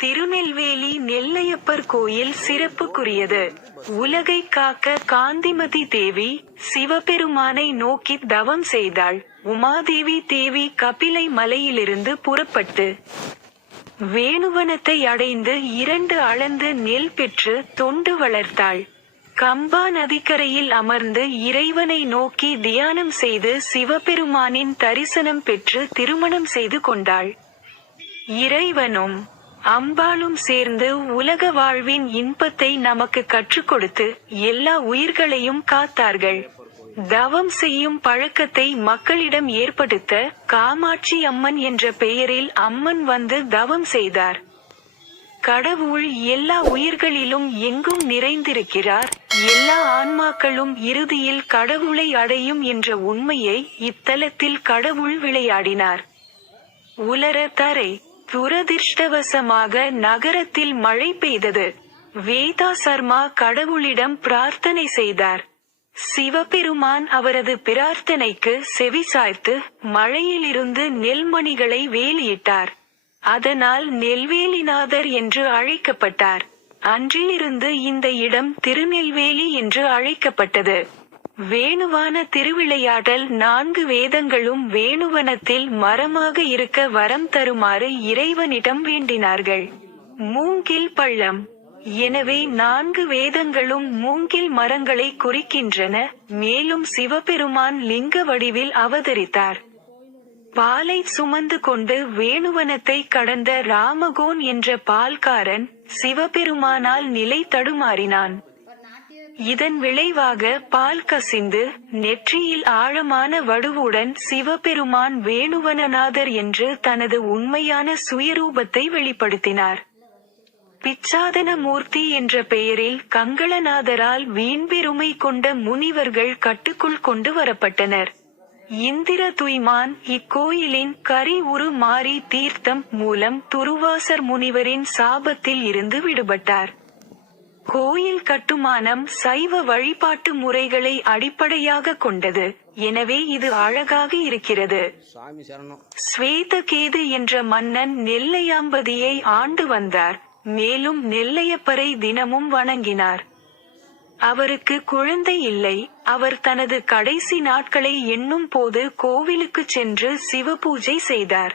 திருநெல்வேலி நெல்லையப்பர் கோயில் சிறப்புக்குரியது. உலகை காக்க காந்திமதி தேவி சிவபெருமானை நோக்கி தவம் செய்தாள். உமாதேவி தேவி கபிலை மலையிலிருந்து புறப்பட்டு வேணுவனத்தை அடைந்து 2 அளந்து நெல் பெற்று தொண்டு வளர்த்தாள். கம்பா நதிக்கரையில் அமர்ந்து இறைவனை நோக்கி தியானம் செய்து சிவபெருமானின் தரிசனம் பெற்று திருமணம் செய்து கொண்டாள். இறைவனும் அம்பாளும் சேர்ந்து உலக வாழ்வின் இன்பத்தை நமக்கு கற்றுக் கொடுத்து எல்லா உயிர்களையும் காத்தார்கள். தவம் செய்யும் பழக்கத்தை மக்களிடம் ஏற்படுத்த காமாட்சி அம்மன் என்ற பெயரில் அம்மன் வந்து தவம் செய்தார். கடவுள் எல்லா உயிர்களிலும் எங்கும் நிறைந்திருக்கிறார். எல்லா ஆன்மாக்களும் இறுதியில் கடவுளை அடையும் என்ற உண்மையை இத்தலத்தில் கடவுள் விளையாடினார். உலர தரை. துரதிர்ஷ்டவசமாக நகரத்தில் மழை பெய்தது. வேதா சர்மா கடவுளிடம் பிரார்த்தனை செய்தார். சிவபெருமான் அவரது பிரார்த்தனைக்கு செவிசாய்த்து மழையிலிருந்து நெல்மணிகளை வேலியிட்டார். அதனால் நெல்வேலிநாதர் என்று அழைக்கப்பட்டார். அன்றிலிருந்து இந்த இடம் திருநெல்வேலி என்று அழைக்கப்பட்டது. வேணுவான திருவிளையாடல் 4 வேதங்களும் வேணுவனத்தில் மரமாக இருக்க வரம் தருமாறு இறைவனிடம் வேண்டினார்கள். மூங்கில் பள்ளம். எனவே 4 வேதங்களும் மூங்கில் மரங்களை குறிக்கின்றன. மேலும் சிவபெருமான் லிங்க வடிவில் அவதரித்தார். பாலை சுமந்து கொண்டு வேணுவனத்தை கடந்த ராமகோன் என்ற பால்காரன் சிவபெருமானால் நிலை தடுமாறினான். இதன் விளைவாக பால் கசிந்து நெற்றியில் ஆழமான வடுவுடன் சிவபெருமான் வேணுவனநாதர் என்று தனது உண்மையான சுயரூபத்தை வெளிப்படுத்தினார். பிச்சாதன மூர்த்தி என்ற பெயரில் கங்களநாதரால் வீண்பெருமை கொண்ட முனிவர்கள் கட்டுக்குள் கொண்டு வரப்பட்டனர். இந்திர துய்மான் இக்கோயிலின் கரி உரு மாறி தீர்த்தம் மூலம் துருவாசர் முனிவரின் சாபத்தில் இருந்து விடுபட்டார். கோயில் கட்டுமானம் சைவ வழிபாட்டு முறைகளை அடிப்படையாக கொண்டது. எனவே இது அழகாக இருக்கிறது. ஸ்வேதகேது என்ற மன்னன் நெல்லையாம்பதியை ஆண்டு வந்தார். மேலும் நெல்லையப்பரை தினமும் வணங்கினார். அவருக்கு குழந்தை இல்லை. அவர் தனது கடைசி நாட்களை எண்ணும் போது கோவிலுக்கு சென்று சிவபூஜை செய்தார்.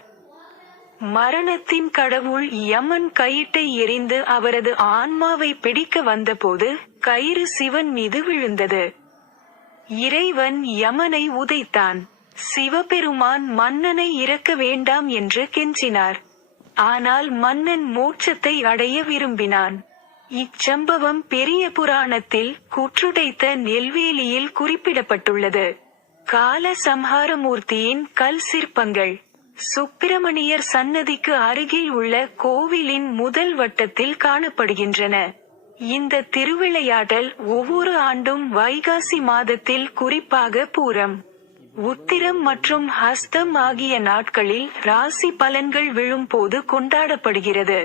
மரணத்தின் கடவுள் யமன் கயிற்றை எறிந்து அவரது ஆன்மாவை பிடிக்க வந்தபோது கயிறு சிவன் மீது விழுந்தது. இறைவன் யமனை உதைத்தான். சிவபெருமான் மன்னனை இறக்க வேண்டாம் என்று கெஞ்சினார். ஆனால் மன்னன் மோட்சத்தை அடைய விரும்பினான். இச்சம்பவம் பெரிய புராணத்தில் கூற்றுடைத்த நெல்வேலியில் குறிப்பிடப்பட்டுள்ளது. கால சம்ஹாரமூர்த்தியின் கல் சிற்பங்கள். சுப்பிரமணியர் சன்னதிக்கு அருகில் உள்ள கோவிலின் முதல் வட்டத்தில் காணப்படுகின்றன. இந்த திருவிளையாடல் ஒவ்வொரு ஆண்டும் வைகாசி மாதத்தில் குறிப்பாக பூரம், உத்திரம் மற்றும் ஹஸ்தம் ஆகிய நாட்களில் ராசி பலன்கள் விழும் போது கொண்டாடப்படுகிறது.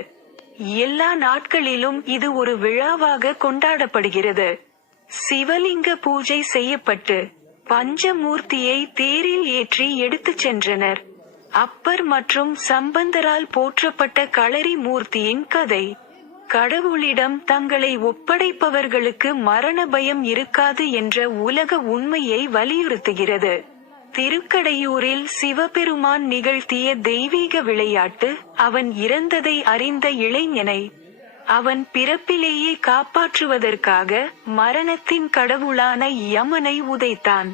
எல்லா நாட்களிலும் இது ஒரு விழாவாக கொண்டாடப்படுகிறது. சிவலிங்க பூஜை செய்யப்பட்டு பஞ்சமூர்த்தியை தேரில் ஏற்றி எடுத்துச் சென்றனர். அப்பர் மற்றும் சம்பந்தரால் போற்றப்பட்ட களரி மூர்த்தியின் கதை. கடவுளிடம் தங்களை ஒப்படைப்பவர்களுக்கு மரண பயம் இருக்காது என்ற உலக உண்மையை வலியுறுத்துகிறது. திருக்கடையூரில் சிவபெருமான் நிகழ்த்திய தெய்வீக விளையாட்டு. அவன் இறந்ததை அறிந்த இளைஞனை அவன் பிறப்பிலேயே காப்பாற்றுவதற்காக மரணத்தின் கடவுளான யமனை உதைத்தான்.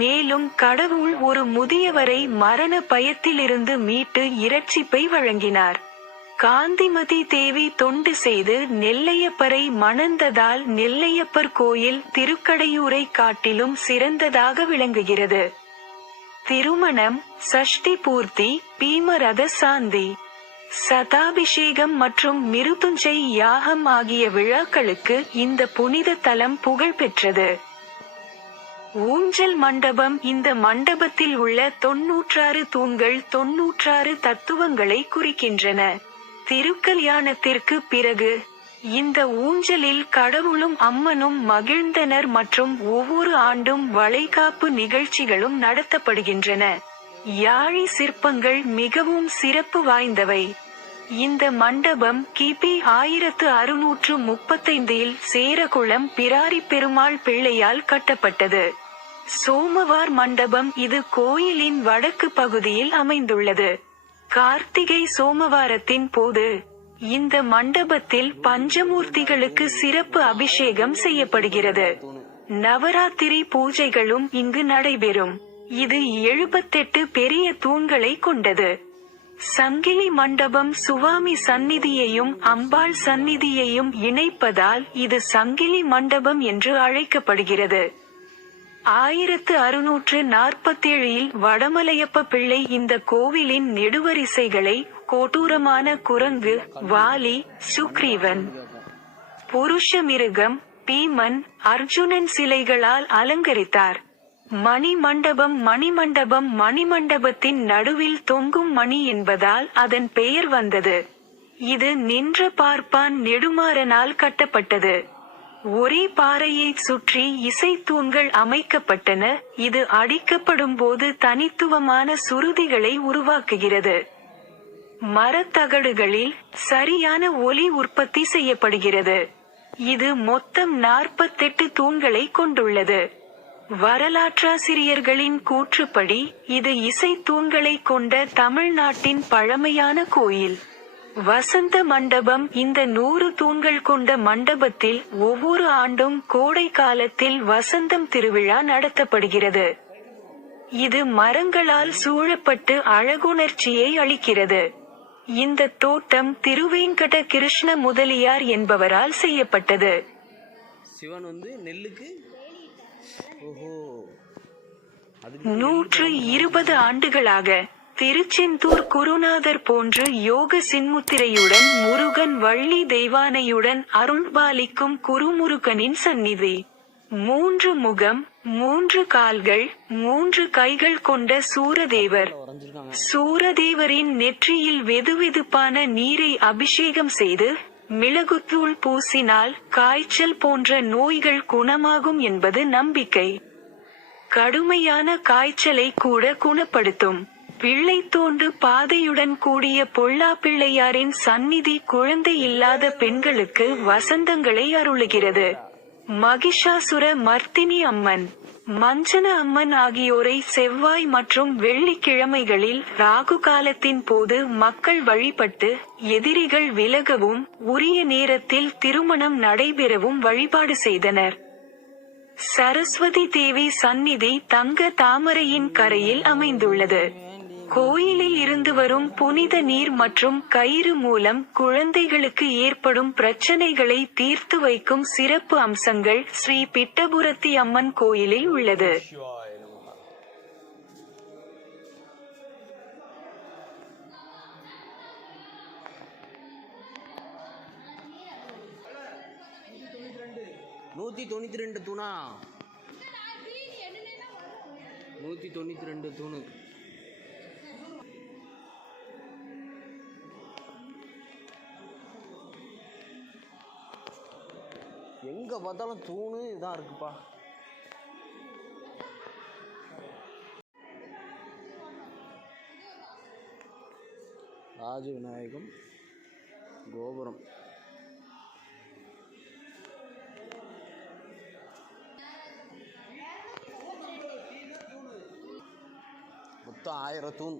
மேலும் கடவுள் ஒரு முதியவரை மரண பயத்திலிருந்து மீட்டு இரட்சிப்பை வழங்கினார். காந்திமதி தேவி தொண்டு செய்து நெல்லையப்பரை மணந்ததால் நெல்லையப்பர் கோயில் திருக்கடையூரை காட்டிலும் சிறந்ததாக விளங்குகிறது. திருமணம், சஷ்டி பூர்த்தி, பீமரத சாந்தி, சதாபிஷேகம் மற்றும் மிருதுஞ்சை யாகம் ஆகிய விழாக்களுக்கு இந்த புனித தலம் புகழ் பெற்றது. ஊஞ்சல் மண்டபம். இந்த மண்டபத்தில் உள்ள 96 தூண்கள் 96 தத்துவங்களை குறிக்கின்றன. திருக்கல்யாணத்திற்கு பிறகு இந்த ஊஞ்சலில் கடவுளும் அம்மனும் மகிழ்ந்தனர் மற்றும் ஒவ்வொரு ஆண்டும் வளைகாப்பு நிகழ்ச்சிகளும் நடத்தப்படுகின்றன. யாழி சிற்பங்கள் மிகவும் சிறப்பு வாய்ந்தவை. இந்த மண்டபம் கிபி 1635 சேரகுளம் பிராரி பெருமாள் பிள்ளையால் கட்டப்பட்டது. சோமவார் மண்டபம் இது கோயிலின் வடக்கு பகுதியில் அமைந்துள்ளது. கார்த்திகை சோமவாரத்தின் போது இந்த மண்டபத்தில் பஞ்சமூர்த்திகளுக்கு சிறப்பு அபிஷேகம் செய்யப்படுகிறது. நவராத்திரி பூஜைகளும் இங்கு நடைபெறும். இது 78 பெரிய தூண்களை கொண்டது. சங்கிலி மண்டபம் சுவாமி சந்நிதியையும் அம்பாள் சந்நிதியையும் இணைப்பதால் இது சங்கிலி மண்டபம் என்று அழைக்கப்படுகிறது. 1647 வடமலையப்ப பிள்ளை இந்த கோவிலின் நெடுவரிசைகளை கொடூரமான குரங்கு, வாலி, சுக்ரீவன், புருஷமிருகம், பீமன், அர்ஜுனன் சிலைகளால் அலங்கரித்தார். மணிமண்டபம் மணிமண்டபத்தின் நடுவில் தொங்கும் மணி என்பதால் அதன் பெயர் வந்தது. இது நின்ற பார்ப்பான் நெடுமாறனால் கட்டப்பட்டது. ஒரே பாறையைச் சுற்றி இசைத்தூண்கள் அமைக்கப்பட்டன. இது அடிக்கப்படும் போது தனித்துவமான சுருதிகளை உருவாக்குகிறது. மரத்தகடுகளில் சரியான ஒலி உற்பத்தி செய்யப்படுகிறது. இது மொத்தம் 48 தூண்களை கொண்டுள்ளது. வரலாற்றாசிரியர்களின் கூற்றுப்படி இது இசைத்தூண்களை கொண்ட தமிழ்நாட்டின் பழமையான கோயில். வசந்த மண்டபம் இந்த 100 தூண்கள் கொண்ட மண்டபத்தில் ஒவ்வொரு ஆண்டும் கோடை காலத்தில் வசந்தம் திருவிழா நடத்தப்படுகிறது. இது மரங்களால் சூழப்பட்டு அழகுணர்ச்சியை அளிக்கிறது. இந்த தோட்டம் திருவேங்கட கிருஷ்ண முதலியார் என்பவரால் செய்யப்பட்டது. சிவன் நெல்லுக்கு 120 ஆண்டுகளாக திருச்செந்தூர் குருநாதர் போன்று யோக சின்முத்திரையுடன் முருகன் வள்ளி தெய்வானையுடன் அருள்பாலிக்கும் குருமுருகனின் சந்நிதி. 3 முகம், 3 கால்கள், 3 கைகள் கொண்ட சூரதேவர். சூரதேவரின் நெற்றியில் வெதுவெதுப்பான நீரை அபிஷேகம் செய்து மிளகுத்தூள் பூசினால் காய்ச்சல் போன்ற நோய்கள் குணமாகும் என்பது நம்பிக்கை. கடுமையான காய்ச்சலை கூட குணப்படுத்தும். பிள்ளைத்தோண்டு பாதையுடன் கூடிய பொல்லாப்பிள்ளையாரின் சந்நிதி குழந்தை இல்லாத பெண்களுக்கு வசந்தங்களை அருளுகிறது. மகிஷாசுர மர்த்தினி அம்மன், மஞ்சன அம்மன் ஆகியோரை செவ்வாய் மற்றும் வெள்ளிக்கிழமைகளில் ராகு காலத்தின் போது மக்கள் வழிபட்டு எதிரிகள் விலகவும் உரிய நேரத்தில் திருமணம் நடைபெறவும் வழிபாடு செய்தனர். சரஸ்வதி தேவி சந்நிதி தங்க தாமரையின் கரையில் அமைந்துள்ளது. கோயிலில் இருந்து வரும் புனித நீர் மற்றும் கயிறு மூலம் குழந்தைகளுக்கு ஏற்படும் பிரச்சனைகளை தீர்த்து வைக்கும் சிறப்பு அம்சங்கள் ஸ்ரீ பிட்டபுரத்தி அம்மன் கோயிலில் உள்ளது. தூணா 192 தூணு. எங்க பார்த்தாலும் தூணு இதான் இருக்குப்பா. ராஜ விநாயகம் கோபுரம் மொத்தம் 1000 தூண்.